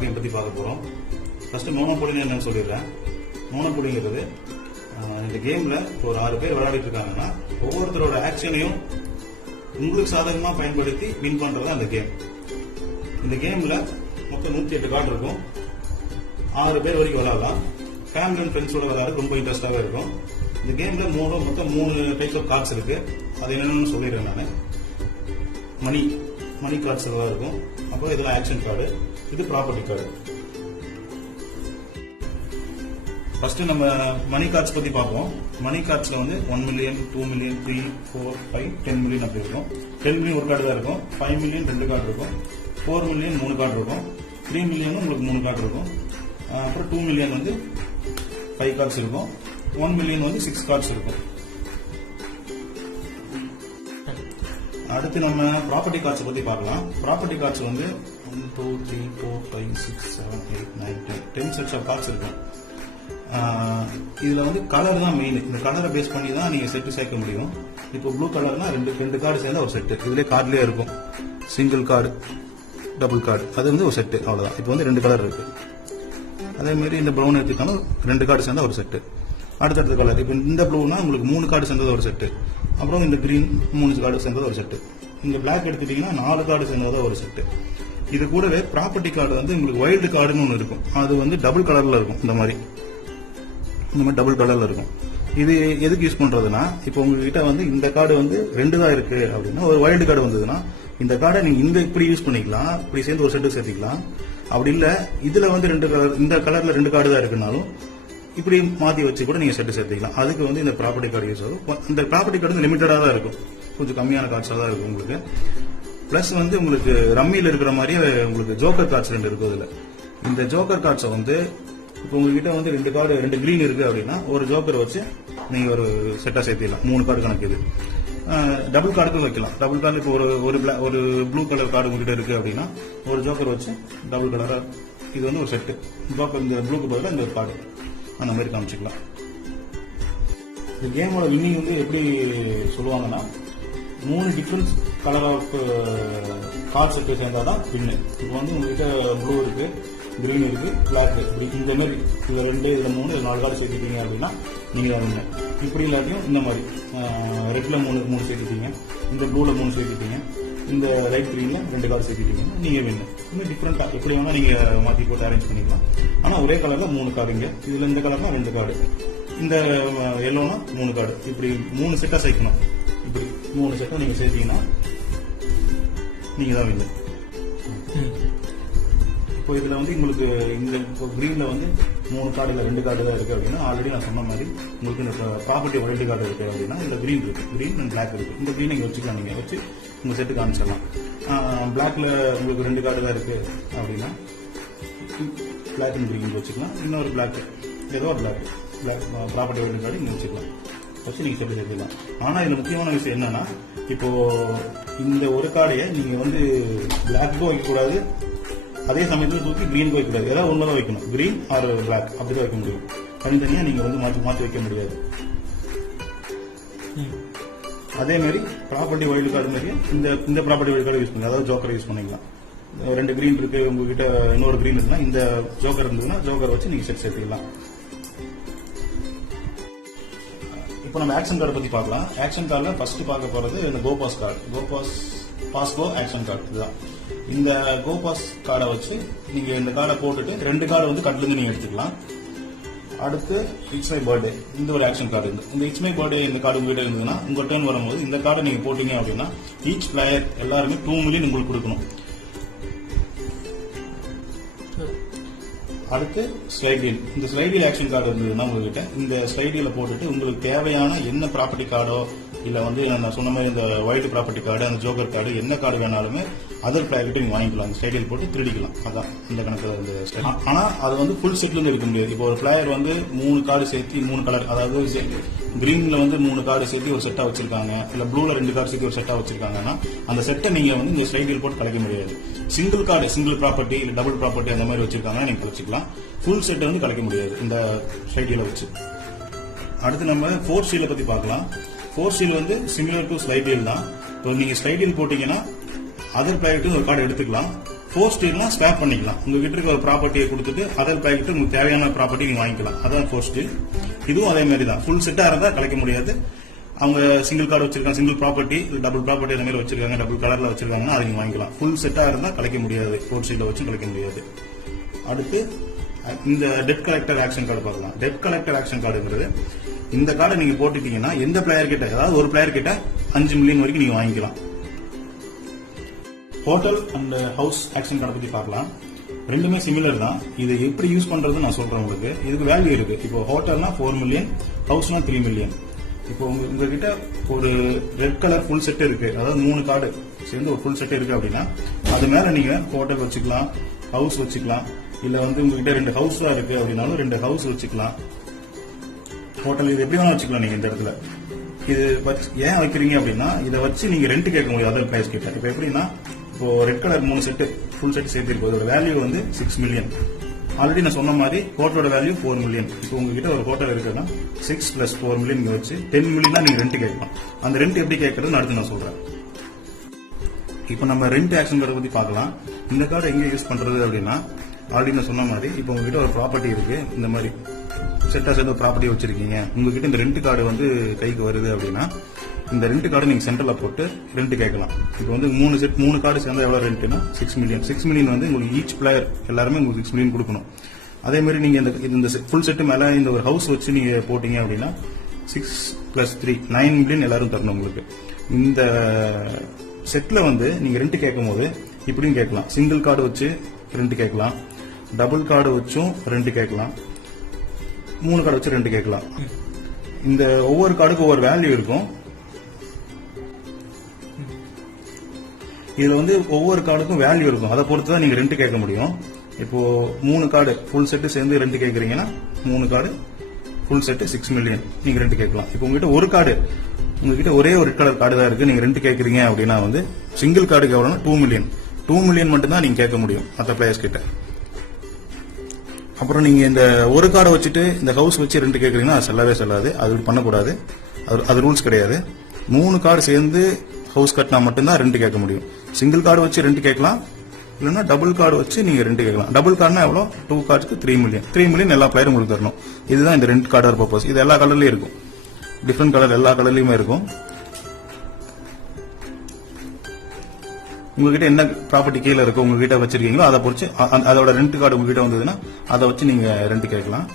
Card game பற்றி பார்க்க போகிறோம். ஃபர்ஸ்ட் மோனோபோலின்னு என்னன்னு சொல்லிடுறேன். மோனோபோலிங்கிறது இந்த கேம்ல ஒரு 6 பேர் விளையாடிட்டு இருக்காங்கன்னா ஒவ்வொருத்தரோட ஆக்ஷனையும் உங்களுக்கு சாதகமாக பயன்படுத்தி வின் பண்றது அந்த கேம். இந்த கேம்ல மொத்தம் 108 கார்டு இருக்கும். 6 பேர் வரைக்கும் விளையாடலாம். ஃபேமிலி அண்ட் ஃப்ரெண்ட்ஸோட விளையாட ரொம்ப இன்ட்ரெஸ்டாக இருக்கும். இந்த கேம்ல மொத்தம் 3 டைப்ஸ் ஆஃப் கார்ட்ஸ் இருக்கு. அது என்னன்னு சொல்லிடுறேன் நான். மணி கார்ட்ஸ் எல்லாம் இருக்கும். அப்புறம் இதெல்லாம் ஆக்ஷன் கார்டு, இது ப்ராப்பர்ட்டி கார்டு. ஃபர்ஸ்ட் நம்ம மணி கார்ட்ஸ் பத்தி பார்ப்போம். மணி கார்ட்ஸ்ல வந்து 1 மில்லியன், 2 மில்லியன், 3, 4, 5, 10 மில்லியன் அப்படி இருக்கும். 10 மில்லியன் ஒரு கார்டு தான் இருக்கும். 5 மில்லியன் 2 கார்டு இருக்கும். 4 மில்லியன் 3 கார்டு இருக்கும். 3 மில்லியன் உங்களுக்கு 3 கார்டு இருக்கும். அப்புறம் 2 மில்லியன் வந்து 5 கார்ட்ஸ் இருக்கும். 1 மில்லியன் வந்து 6 கார்ட்ஸ் இருக்கும். அடுத்து நம்ம ப்ராப்பர்ட்டி கார்ட்ஸ் பத்தி பார்க்கலாம். ப்ராப்பர்ட்டி கார்ட்ஸ் வந்து 1, 2, 3, 4, 5, 6, 7, 8, 9, 10 செட்ஸ் ஆஃப் கார்ட்ஸ் இருக்கும். இதுல வந்து கலர் தான் மெயின். இந்த கலரை பேஸ் பண்ணி தான் நீங்க செட்டு சேர்க்க முடியும். இப்போ ப்ளூ கலர்னா ரெண்டு கார்டு சேர்ந்தா ஒரு செட்டு. இதுல கார்டுலயே இருக்கும் சிங்கிள் கார்டு, டபுள் கார்டு, அது வந்து ஒரு செட்டு. அவ்வளவுதான். இப்போ வந்து 2 கலர் இருக்கு. அதே மாதிரி இந்த ப்ரௌன் எடுத்துக்கிட்டாலும் 2 கார்டு சேர்ந்தா ஒரு செட்டு. அடுத்தடுத்த கலர் இப்போ இந்த ப்ளூனா உங்களுக்கு 3 கார்டு சேர்ந்தது ஒரு செட்டு. அப்புறம் இந்த கிரீன் 3 கார்டு சேர்ந்தது ஒரு செட்டு. இந்த பிளாக் எடுத்துட்டீங்கன்னா 4 கார்டு சேர்ந்தது ஒரு செட்டு. இது கூடவே ப்ராப்பர்ட்டி கார்டு வந்து உங்களுக்கு வைல்டு கார்டுன்னு ஒன்று இருக்கும். அது வந்து டபுள் கலர்ல இருக்கும். இந்த மாதிரி டபுள் கலர்ல இருக்கும். இது எதுக்கு யூஸ் பண்றதுன்னா, இப்போ உங்ககிட்ட வந்து இந்த கார்டு வந்து 2 தான் இருக்கு அப்படின்னா, ஒரு வைல்டு கார்டு வந்ததுன்னா இந்த கார்டை நீங்க இப்படி யூஸ் பண்ணிக்கலாம், இப்படி சேர்ந்து ஒரு செட்டு சேர்த்திக்கலாம். அப்படி இல்ல இதுல வந்து 2 கலர், இந்த கலர்ல 2 கார்டு தான் இருக்குனாலும் இப்படி மாத்தி வச்சு கூட நீங்க செட்டு சேர்த்திக்கலாம். அதுக்கு வந்து இந்த ப்ராப்பர்ட்டி கார்டு யூஸ் ஆகும். இந்த ப்ராப்பர்ட்டி கார்டு லிமிட்டடா தான் இருக்கும். கொஞ்சம் கம்மியான கார்ட்ஸா தான் இருக்கும் உங்களுக்கு. பிளஸ் வந்து உங்களுக்கு ரம்மியில் இருக்கிற மாதிரியே உங்களுக்கு ஜோக்கர் கார்ட்ஸ் 2 இருக்கும். இதுல இந்த ஜோக்கர் கார்ட்ஸை வந்து இப்போ உங்ககிட்ட வந்து 2 கார்டு, 2 கிரீன் இருக்கு அப்படின்னா ஒரு ஜோக்கர் வச்சு நீங்க ஒரு செட்டா சேர்த்திடலாம். 3 கார்டு கணக்கு இது. டபுள் கார்டுக்கும் வைக்கலாம். டபுள் கார்டு இப்போ ஒரு ப்ளூ கலர் கார்டு உங்ககிட்ட இருக்கு அப்படின்னா ஒரு ஜோக்கர் வச்சு டபுள் கலரா இது வந்து ஒரு செட்டு. ஜோக்கர் இந்த ப்ளூக்கு பதிலாக இந்த ஒரு கார்டு அந்த மாதிரி காமிச்சிக்கலாம். இந்த கேமோட வின்னிங் வந்து எப்படி சொல்லுவாங்கன்னா, 3 difference colour of card set சேர்ந்தாதான் வின்னு. இப்போ வந்து உங்ககிட்ட ப்ளூ இருக்கு, கிரீன் இருக்கு, பிளாக் இப்படி இந்த மாதிரி இதுல 2, இதுல 3, 4 கார்டு சேர்த்துட்டீங்க அப்படின்னா நீங்க வின்னு. இப்படி இல்லாட்டியும் இந்த மாதிரி ரெட்ல 3 சேர்த்துட்டீங்க, இந்த ப்ளூல 3 சேர்த்துட்டீங்க, இந்த ரைட் கிரீன்ல 2 கார்டு சேர்த்துட்டீங்கன்னா நீங்க வின்னு. இன்னும் டிஃபரெண்டா எப்படி வேணா நீங்க மாத்தி போட்டு அரேஞ்ச் பண்ணிக்கலாம். ஆனா ஒரே கலர்ல 3 கார்டுங்க. இதுல இந்த கலர்னா 2 கார்டு, இந்த எல்லோனா 3 கார்டு, இப்படி 3 செட்டா சேர்க்கணும். இப்படி 3 செட்டா நீங்க சேர்த்தீங்கன்னா நீங்க தான் வின்னு. இப்போ இதுல வந்து உங்களுக்கு இந்த கிரீன்ல வந்து 3 கார்டு இல்ல 2 கார்டு தான் இருக்கு அப்படின்னா, ஆல்ரெடி நான் சொன்ன மாதிரி உங்களுக்கு இந்த ப்ராப்பர்ட்டி வைல்டு கார்டு இருக்கு அப்படின்னா இந்த கிரீன் இருக்கு, கிரீன் அண்ட் பிளாக் இருக்கு. இந்த கிரீன் நீங்க வச்சுக்கலாம். நீங்க வச்சு உங்க செட்டு காமிச்சிடலாம். பிளாக்ல உங்களுக்கு 2 கார்டு தான் இருக்கு அப்படின்னா பிளாக் அண்ட் கிரீன் வச்சுக்கலாம். இன்னொரு பிளாக், ஏதோ ஒரு பிளாக் ப்ராப்பர்ட்டி வைல்டு கார்டு நீங்க வச்சுக்கலாம். வச்சு நீங்க செட்டு சேர்த்துக்கலாம். ஆனா இதுல முக்கியமான விஷயம் என்னன்னா, இப்போ இந்த ஒரு கார்டையை நீங்க வந்து பிளாக்கும் வைக்கக்கூடாது, அதே சமயத்தில் தூக்கி கிரீன் வைக்கக்கூடாது. ஏதாவது ஒண்ணுதான் வைக்கணும். கிரீன் ஆர் பிளாக் அப்படிதான் வைக்க முடியும். தனித்தனியா நீங்க வந்து மாற்றி வைக்க முடியாது. அதே மாதிரி ப்ராப்பர்ட்டி வைல்டு கார்டு மாதிரி இந்த ப்ராப்பர்ட்டி வைல்டு கார்டு யூஸ் பண்ணி, அதாவது ஜோக்கர் யூஸ் பண்ணிக்கலாம். 2 கிரீன் இருக்கு உங்ககிட்ட, இன்னொரு கிரீன் இருக்குன்னா இந்த ஜோக்கர் இருந்ததுன்னா ஜோக்கர் வச்சு நீங்க செட் சேர்த்துக்கலாம். இப்போ நம்ம ஆக்ஷன் கார்டு பத்தி பார்க்கலாம். ஆக்ஷன் கார்டுல ஃபர்ஸ்ட் பார்க்க போறது இந்த கோபாஸ் கார்டு. Bosco action card. இதுதான். இந்த கோபாஸ் கார்டை வச்சு நீங்க இந்த கார்டை போட்டுட்டு 2 கார்டு வந்து கட்ல இருந்து நீங்க எடுத்துக்கலாம். அடுத்து இட்ஸ் மை பர்த்டே, இந்த ஒரு ஆக்ஷன் கார்டு இருக்கு. இந்த இட்ஸ் மை பர்த்டே இந்த கார்டு உங்ககிட்ட இருந்ததுன்னா உங்க டர்ன் வரும்போது இந்த கார்டை நீங்க போட்டீங்க அப்படின்னா ஈச் பிளேயர் எல்லாருமே 2 மில்லியன் உங்களுக்கு கொடுக்கணும். அடுத்து ஸ்லைடில், இந்த ஸ்லைடில் ஆக்ஷன் கார்டு இருந்ததுன்னா உங்ககிட்ட இந்த ஸ்லைடில போட்டுட்டு உங்களுக்கு தேவையான என்ன ப்ராப்பர்ட்டி கார்டோ இல்ல வந்து நான் சொன்ன மாதிரி இந்த வைல்டு ப்ராப்பர்ட்டி கார்டு, அந்த ஜோக்கர் கார்டு, என்ன கார்டு வேணாலுமே அதர் பிளேயர்கிட்ட நீங்க வாங்கிக்கலாம். ஸ்லைடில் போட்டு திருடிக்கலாம். அதான் இந்த கணக்கு. ஆனா அது வந்து ஃபுல் செட்ல இருந்து எடுக்க முடியாது. இப்போ ஒரு பிளேயர் வந்து 3 கார்டு சேர்த்து 3 கலர், அதாவது கிரீன்ல வந்து 3 கார்டு சேர்த்து ஒரு செட்டா வச்சிருக்காங்க, இல்ல ப்ளூல 2 கார்டு சேர்த்து ஒரு செட்டா வச்சிருக்காங்கன்னா அந்த செட்டை நீங்க வந்து இந்த ஸ்லைடில் போட்டு கலைக்க முடியாது. சிங்கிள் கார்டு, சிங்கிள் ப்ராப்பர்ட்டி இல்ல டபுள் ப்ராப்பர்ட்டி அந்த மாதிரி வச்சிருக்காங்கன்னா நீங்க வச்சுக்கலாம். ஃபுல் செட்டை வந்து கலைக்க முடியாது இந்த ஸ்லைடில வச்சு. அடுத்து நம்ம 4 சீலை பத்தி பார்க்கலாம். 4 சீல் வந்து சிமிலர் டு ஸ்லைடில் தான். இப்போ நீங்க ஸ்லைடில் போட்டீங்கன்னா அதர் பிளேயர்ட்டு ஒரு கார்டு எடுத்துக்கலாம். ஃபோர்த் ஸ்டீல்னா ஸ்வாப் பண்ணிக்கலாம். உங்ககிட்ட இருக்க ஒரு ப்ராப்பர்ட்டியை கொடுத்துட்டு அதர் பேக்கிட்டு உங்களுக்கு தேவையான ப்ராப்பர்ட்டி நீங்க வாங்கிக்கலாம். அதான் ஃபோர்த் ஸ்டீல். இதுவும் அதே மாதிரி தான். ஃபுல் செட்டா இருந்தா கலைக்க முடியாது. அவங்க சிங்கிள் கார்டு வச்சிருக்காங்க, சிங்கிள் ப்ராப்பர்ட்டி டபுள் ப்ராப்பர்ட்டி அந்த மாதிரி வச்சிருக்காங்க, டபுள் கலர்ல வச்சிருக்காங்கன்னா அதை நீங்க வாங்கிக்கலாம். ஃபுல் செட்டா இருந்தா கலைக்க முடியாது, ஃபோர்த் ஸ்டீல்ல வச்சு கலைக்க முடியாது. அடுத்து இந்த டெட் கலெக்டர் ஆக்ஷன் கார்டு பார்க்கலாம். டெட் கலெக்டர் ஆக்ஷன் கார்டுங்கிறது இந்த கார்டை நீங்க போட்டுட்டீங்கன்னா எந்த பிளேயர் கிட்ட, அதாவது ஒரு பிளேயர் கிட்ட 5 மில்லியன் வரைக்கும் நீங்க வாங்கிக்கலாம். ஹோட்டல் அண்ட் ஹவுஸ் ஆக்ஷன் கார்டை பத்தி பார்க்கலாம். ரெண்டுமே சிமிலர் தான். இது எப்படி யூஸ் பண்றது நான் சொல்றேன் உங்களுக்கு. இதுக்கு வேல்யூ இருக்கு. இப்போ ஹோட்டல்னா 4 மில்லியன், ஹவுஸ்னா 3 மில்லியன். இப்போ உங்ககிட்ட ஒரு ரெட் கலர் ஃபுல் செட் இருக்கு, அதாவது 3 கார்டு சேர்ந்து ஒரு ஃபுல் செட் இருக்கு அப்படின்னா அது மேல நீங்க ஹோட்டல் வச்சுக்கலாம், ஹவுஸ் வச்சுக்கலாம். இல்ல வந்து உங்ககிட்ட 2 ஹவுஸ் தான் இருக்கு அப்படின்னாலும் 2 ஹவுஸ் வச்சுக்கலாம். ஹோட்டல் இது எப்படி வேணா வச்சுக்கலாம். நீங்க இந்த இடத்துல இது ஏன் வைக்கிறீங்க அப்படின்னா இதை வச்சு நீங்க ரெண்ட் கேட்க முடியும் அதர் பிளேஸ் கிட்ட. இப்போ எப்படின்னா இப்போ red colour 3 set full set சேர்த்திருக்கும். அதோட வேல்யூ வந்து 6 மில்லியன். ஆல்ரெடி நான் சொன்ன மாதிரி ஹோட்டலோட வேல்யூ 4 மில்லியன். இப்போ உங்ககிட்ட ஒரு ஹோட்டல் இருக்குன்னா 6 பிளஸ் 4 மில்லியன் நீங்க வச்சு 10 மில்லியன் நீங்க ரெண்ட் கேட்கலாம். அந்த ரெண்ட் எப்படி கேட்கறது அடுத்து நான் சொல்றேன். இப்போ நம்ம ரெண்ட் ஆக்ஷன் கார்டை பத்தி பார்க்கலாம். இந்த கார்டு எங்க யூஸ் பண்றது அப்படின்னா ஆல்ரெடி நான் சொன்ன மாதிரி இப்போ உங்ககிட்ட ஒரு ப்ராப்பர்ட்டி இருக்கு, இந்த மாதிரி செட்டா சேர்ந்து ப்ராப்பர்ட்டி வச்சிருக்கீங்க. உங்ககிட்ட இந்த ரெண்ட் கார்டு வந்து கைக்கு வருது அப்படின்னா இந்த ரெண்ட் கார்டு நீங்க சென்டர்ல போட்டு ரெண்ட் கேட்கலாம். இப்போ வந்து 3 கார்டு சேர்ந்தா எவ்வளவு ரெண்ட்னா 6 மில்லியன். 6 மில்லியன் வந்து உங்களுக்கு ஈச் பிளேயர் எல்லாருமே உங்களுக்கு 6 மில்லியன் கொடுக்கணும். அதே மாதிரி நீங்க இந்த ஃபுல் செட்டு மேல இந்த ஒரு ஹவுஸ் வச்சு நீங்க போட்டீங்க அப்படின்னா 6 பிளஸ் 3 9 மில்லியன் எல்லாரும் தரணும் உங்களுக்கு. இந்த செட்ல வந்து நீங்க ரெண்ட் கேட்கும் போது இப்படியும் கேட்கலாம். சிங்கிள் கார்டு வச்சு ரெண்ட் கேட்கலாம், டபுள் கார்டு வச்சும் ரெண்ட் கேட்கலாம், 3 கார்டு வச்சு ரெண்ட் கேட்கலாம். இந்த ஒவ்வொரு கார்டுக்கும் ஒவ்வொரு வேல்யூ இருக்கும். இதுல வந்து ஒவ்வொரு கார்டுக்கும் வேல்யூ இருக்கும். அதை பொறுத்து தான் நீங்க ரெண்ட் கேட்க முடியும். இப்போ 3 கார்டு ஃபுல் செட்டு சேர்ந்து ரெண்ட் கேட்கறீங்கன்னா 3 கார்டு ஃபுல் செட்டு 6 மில்லியன் நீங்க ரெண்ட் கேட்கலாம். இப்போ உங்ககிட்ட ஒரு கார்டு, உங்ககிட்ட ஒரே ஒரு கலர் கார்டு தான் இருக்கு, நீங்க ரெண்ட் கேட்கறீங்க அப்படின்னா வந்து சிங்கிள் கார்டுக்கு எவ்வளவுனா 2 மில்லியன். 2 மில்லியன் மட்டும் தான் நீங்க கேட்க முடியும் மற்ற பிளேயர்ஸ் கிட்ட. அப்புறம் நீங்க இந்த ஒரு கார்டை வச்சுட்டு இந்த ஹவுஸ் வச்சு ரெண்ட் கேட்கறீங்கன்னா அது செல்லவே செல்லாது. அது பண்ணக்கூடாது. அது ரூல்ஸ் கிடையாது. 3 கார்டு சேர்ந்து ஹவுஸ் கட்டினா மட்டும்தான் ரெண்ட் கேட்க முடியும். சிங்கிள் கார்டு வச்சு ரெண்ட் கேட்கலாம், இல்லைன்னா டபுள் கார்டு வச்சு நீங்க ரெண்ட் கேட்கலாம். டபுள் கார்டுனா எவ்வளோ? 2 கார்டுக்கு 3 மில்லியன். 3 மில்லியன் எல்லா பிளேயரும் உங்களுக்கு தரணும். இதுதான் இந்த ரெண்ட் கார்டர் பர்பஸ். இது எல்லா கலர்லயும் இருக்கும், டிஃபரெண்ட் கலர் எல்லா கலர்லயுமே இருக்கும். உங்ககிட்ட என்ன ப்ராப்பர்ட்டி கீழே இருக்கு உங்ககிட்ட வச்சிருக்கீங்களோ அதை பொறுத்து அதோட ரெண்ட் கார்டு உங்ககிட்ட வந்ததுன்னா அதை வச்சு நீங்க ரெண்ட் கேட்கலாம்.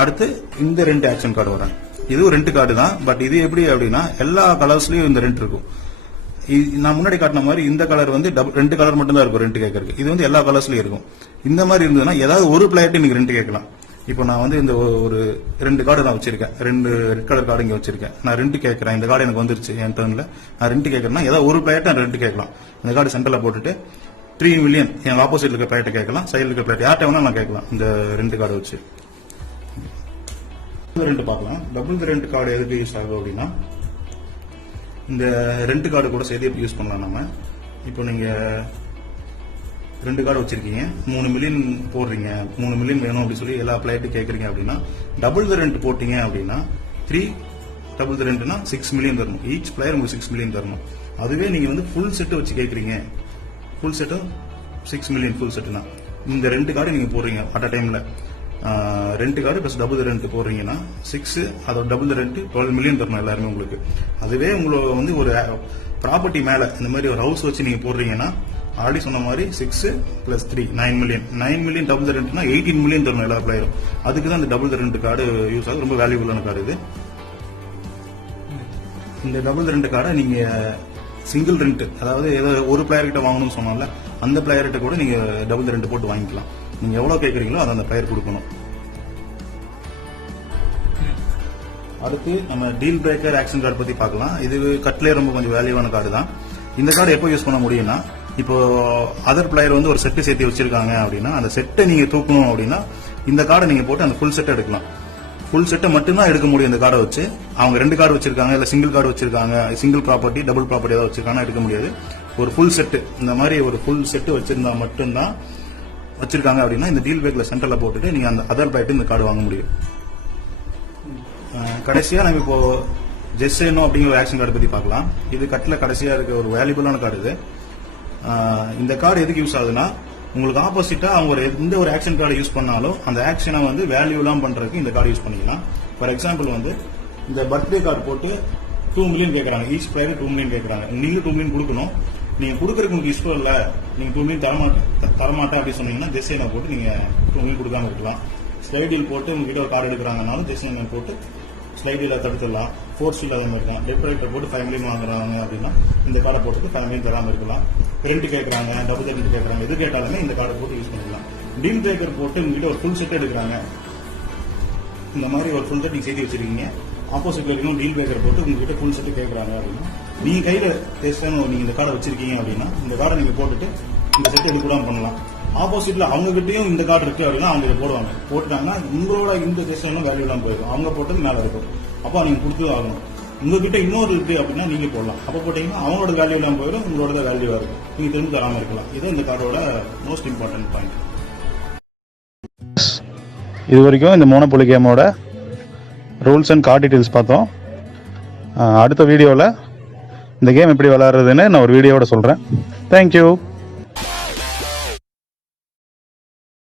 அடுத்து இந்த ரெண்ட் ஆக்ஷன் கார்டு வரேன். இதுவும் ரெண்ட் கார்டு தான். பட் இது எப்படி அப்படின்னா எல்லா கலர்ஸ்லயும் இந்த ரெண்ட் இருக்கும். நான் முன்னாடி காட்டின மாதிரி இந்த கலர் வந்து 2 கலர் மட்டும் தான் இருக்கும் ரெண்ட் கேட்கறதுக்கு. இது வந்து எல்லா கலர்ஸ்லயும் இருக்கும். இந்த மாதிரி இருந்ததுன்னா ஏதாவது ஒரு பிளேயர்ட்டு நீங்க ரெண்ட் கேட்கலாம். இப்போ நான் வந்து இந்த ஒரு 2 கார்டு நான் வச்சிருக்கேன், 2 ரெட் கலர் கார்டு இங்க வச்சிருக்கேன். நான் ரெண்ட் கேட்கறேன், இந்த கார்டு எனக்கு வந்துருச்சு என் டர்ன்ல, நான் ரெண்ட் கேட்கறேன்னா ஏதாவது ஒரு பிளேயர்ட்ட ரெண்ட் கேட்கலாம். இந்த கார்டு சென்டர்ல போட்டுட்டு 3 மில்லியன் என் ஆப்போசிட்ல இருக்க பிளேயர்ட்ட கேட்கலாம், சைடுல இருக்க பிளேயர் யார்ட்ட வேணா நான் கேட்கலாம் இந்த ரெண்ட் கார்டு வச்சு. ரெண்ட் பார்க்கலாம். டபுள் ரெண்ட் கார்டு எதுக்கு யூஸ் ஆகும் அப்படின்னா இந்த ரெண்ட் கார்டு கூட சேர்த்து யூஸ் பண்ணலாம் நம்ம. இப்போ நீங்க 2 கார்டு வச்சிருக்கீங்க, 3 மில்லியன் போடுறீங்க, 3 மில்லியன் வேணும் அப்படின்னு சொல்லி எல்லா பிளேயர்ட்டும் கேட்கறீங்க அப்படின்னா டபுள் த ரெண்ட் போட்டீங்க அப்படின்னா 3 டபுள் த ரெண்ட்னா 6 மில்லியன் தரணும். ஈச் பிளேயர் உங்களுக்கு 6 மில்லியன் தரணும். அதுவே நீங்க வந்து ஃபுல் செட் வச்சு கேட்கறீங்க, ஃபுல் செட்டும் 6 மில்லியன் ஃபுல் செட்னா இந்த 2 கார்டு நீங்க போடுறீங்க அட் அ டைம்ல. 2 கார்டு பிளஸ் டபுள் ரெண்ட் போடுறீங்கன்னா 6 அதோட டபுள் ரெண்ட் 12 மில்லியன் தரணும் எல்லாருமே உங்களுக்கு. அதுவே உங்களுக்கு வந்து ஒரு ப்ராப்பர்ட்டி மேல இந்த மாதிரி ஒரு ஹவுஸ் வச்சு நீங்க போடுறீங்கன்னா ஆல்ரெடி சொன்ன மாதிரி 6 பிளஸ் 3 9 மில்லியன். 9 மில்லியன் டபுள் ரெண்ட்னா 18 மில்லியன் தரணும் எல்லா பிளேயரும். அதுக்கு தான் இந்த டபுள் ரெண்ட் கார்டு யூஸ் ஆகும். ரொம்ப வேல்யூபுல்லான கார்டு இது. இந்த டபுள் ரெண்ட் கார்டை நீங்க சிங்கிள் ரெண்ட், அதாவது ஏதோ ஒரு பிளேயர் கிட்ட வாங்கணும்னு சொன்னால அந்த பிளேயர் கிட்ட கூட நீங்க டபுள் ரெண்ட் போட்டு வாங்கிக்கலாம். நீங்க எவ்வளவு கேட்கறீங்களோ அதை அந்த பிளேயர் கொடுக்கணும். அடுத்து நம்ம டீல் பிரேக்கர் ஆக்ஷன் கார்டு பத்தி பார்க்கலாம். இது கட்லே ரொம்ப கொஞ்சம் வேல்யூவான கார்டு தான். இந்த கார்டு எப்போ யூஸ் பண்ண முடியும்னா இப்போ அதர் பிளேயர் வந்து ஒரு செட்டு சேர்த்து வச்சிருக்காங்க அப்படின்னா அந்த செட்டை நீங்க தூக்கணும் அப்படின்னா இந்த கார்டை நீங்க போட்டு அந்த ஃபுல் செட்டை எடுக்கலாம். ஃபுல் செட்டை மட்டும்தான் எடுக்க முடியும் இந்த கார்டை வச்சு. அவங்க 2 கார்டு வச்சிருக்காங்க, இல்ல சிங்கிள் கார்டு வச்சிருக்காங்க, சிங்கிள் ப்ராப்பர்ட்டி டபுள் ப்ராப்பர்ட்டி ஏதாவது வச்சிருக்காங்கன்னா எடுக்க முடியாது. ஒரு ஃபுல் செட்டு, இந்த மாதிரி ஒரு ஃபுல் செட்டு வச்சிருந்தா மட்டும்தான் வச்சிருக்காங்க அப்படின்னா இந்த டீல் பிரேக்ல சென்டர்ல போட்டுட்டு நீங்க அந்த அதர் பிளேயர்ட்டு இந்த கார்டு வாங்க முடியும். கடைசியா நம்ம இப்போ ஜெஸ்ஸேனோ அப்படிங்கிற ஆக்ஷன் கார்டு பத்தி பார்க்கலாம். இது கட்ல கடைசியா இருக்க ஒரு வேல்யூபிளான கார்டு. இது இந்த கார்டு எதுக்கு யூஸ் ஆகுதுன்னா உங்களுக்கு ஆப்போசிட்டா அவங்க எந்த ஒரு ஆக்ஷன் கார்டை யூஸ் பண்ணாலும் அந்த ஆக்ஷனை வந்து வேல்யூலாம் பண்றதுக்கு இந்த கார்டு யூஸ் பண்ணிக்கலாம். ஃபார் எக்ஸாம்பிள் வந்து இந்த பர்த்டே கார்டு போட்டு 2 மில்லியன் கேட்கறாங்க, ஈச் பிளேயர் 2 மில்லியன் கேட்கறாங்க. நீங்களும் 2 மில்லியன் கொடுக்கணும். நீங்க கொடுக்கறதுக்கு உங்களுக்கு இஷ்டம் இல்ல, நீங்க 2 மில்லியன் தரமாட்டேன் அப்படின்னு சொன்னீங்கன்னா திசையனை போட்டு நீங்க 2 மில்லியன் கொடுக்காம இருக்கலாம். ஸ்லைடில் போட்டு உங்ககிட்ட ஒரு கார்டு எடுக்கிறாங்கனாலும் திசையனை போட்டு ஸ்லைடில் தடுத்துடலாம். ஃபோர்ஸில் அதே மாதிரி தான். டெப்ரேட்டர் போட்டு 5 மில்லியன் வாங்குறாங்க அப்படின்னா இந்த கார்டை போட்டு 5 மில்லியன் தராமல் இருக்கலாம். ரெண்ட் கேட்கறாங்க, டபுள் ரெண்ட் கேட்கறாங்க, எது கேட்டாலுமே இந்த கார்டை போட்டு யூஸ் பண்ணிக்கலாம். டீல் பிரேக்கர் போட்டு உங்ககிட்ட ஒரு ஃபுல் செட் எடுக்கிறாங்க, இந்த மாதிரி ஒரு ஃபுல் செட் நீங்க சேர்த்து வச்சிருக்கீங்க. ஆப்போசிட்ல இருக்கணும் டீல் பிரேக்கர் போட்டு உங்ககிட்ட ஃபுல் செட் கேட்கறாங்க அப்படின்னா நீங்க கையில நீங்க இந்த கார்டை வச்சிருக்கீங்க அப்படின்னா இந்த கார்டை நீங்க போட்டுட்டு இந்த செட் எடுக்கூடாம பண்ணலாம். ஆப்போசிட்ல அவங்க கிட்டயும் இந்த கார்டு இருக்கு அப்படின்னா அவங்க இதை போடுவாங்க. போட்டுட்டாங்கன்னா உங்களோட இந்த டெஸ்ட்லாம் வேல்யூ எல்லாம் போயிடும். அவங்க போட்டது மேல இருக்கும். அப்போ நீங்க கொடுத்து ஆகணும். உங்ககிட்ட இன்னொரு இருக்கு அப்படின்னா நீங்க போடலாம். அப்ப போட்டீங்கன்னா அவங்களோட வேல்யூ எல்லாம் போயிடும், உங்களோட வேல்யூவா இருக்கும். நீங்க திரும்ப தராம இருக்கலாம். இது இந்த கார்டோட மோஸ்ட் இம்பார்ட்டன்ட் பாயிண்ட். இது வரைக்கும் இந்த மோனோபோலி கேமோட ரூல்ஸ் அண்ட் கார்டு டீடைல்ஸ் பார்த்தோம். அடுத்த வீடியோவில் இந்த கேம் எப்படி விளையாடுறதுன்னு நான் ஒரு வீடியோவோட சொல்கிறேன். தேங்க்யூ.